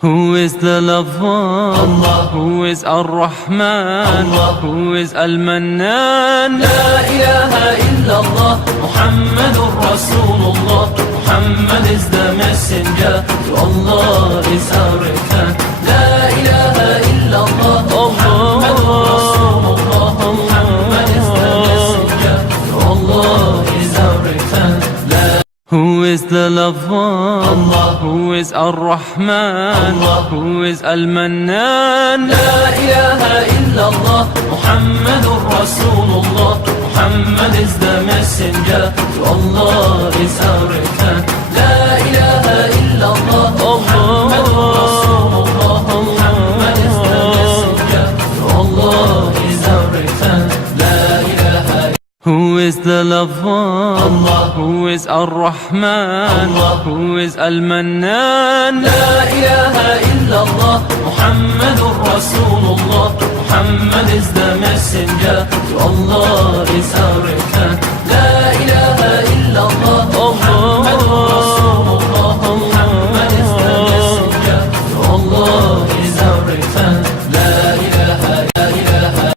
Who is the lover? Allah. Who is Ar-Rahman? Allah. Who is Al-Mannan? La ilaha illallah, Muhammadur Rasulullah. Muhammad is the messenger, to Allah is our return. La ilaha illallah, Muhammadur Rasulullah. Muhammad is the messenger, to Allah is our return. Who is the lover? Allah. Who is Ar-Rahman? Allah. Who is Al-Mannan? La ilaha illallah, Muhammadur Rasulullah. Muhammad is the messenger, to Allah is our return. La ilaha illallah, Muhammadur Rasulullah. Muhammad is the messenger, to Allah is our return. La ilaha. Who is the lover? Allah. Who is Ar-Rahman? Allah. Who is Al-Mannan? La ilaha illallah, Muhammadur Rasulullah. Muhammad is the messenger, to Allah is our return.